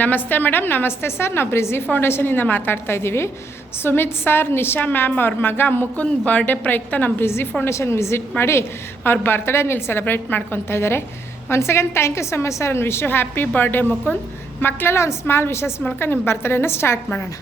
ನಮಸ್ತೆ ಮೇಡಮ್. ನಮಸ್ತೆ ಸರ್. ನಾವು ಬ್ರಿಜಿ ಫೌಂಡೇಶನಿಂದ ಮಾತಾಡ್ತಾ ಇದ್ದೀವಿ. ಸುಮಿತ್ ಸರ್, ನಿಶಾ ಮ್ಯಾಮ್ ಅವ್ರ ಮಗ ಮುಕುಂದ್ ಬರ್ಡೇ ಪ್ರಯುಕ್ತ ನಮ್ಮ ಬ್ರಿಜಿ ಫೌಂಡೇಶನ್ ವಿಸಿಟ್ ಮಾಡಿ ಅವ್ರ ಬರ್ತ್ಡೇನ ಇಲ್ಲಿ ಸೆಲೆಬ್ರೇಟ್ ಮಾಡ್ಕೊತಾ ಇದ್ದಾರೆ. Once again thank you so much sir. Wish you happy birthday Mukund. ಮಕ್ಕಳೆಲ್ಲ ಒಂದು ಸ್ಮಾಲ್ ವಿಶಸ್ ಮೂಲಕ ನಿಮ್ಮ ಬರ್ತ್ಡೇನ ಸ್ಟಾರ್ಟ್ ಮಾಡೋಣ.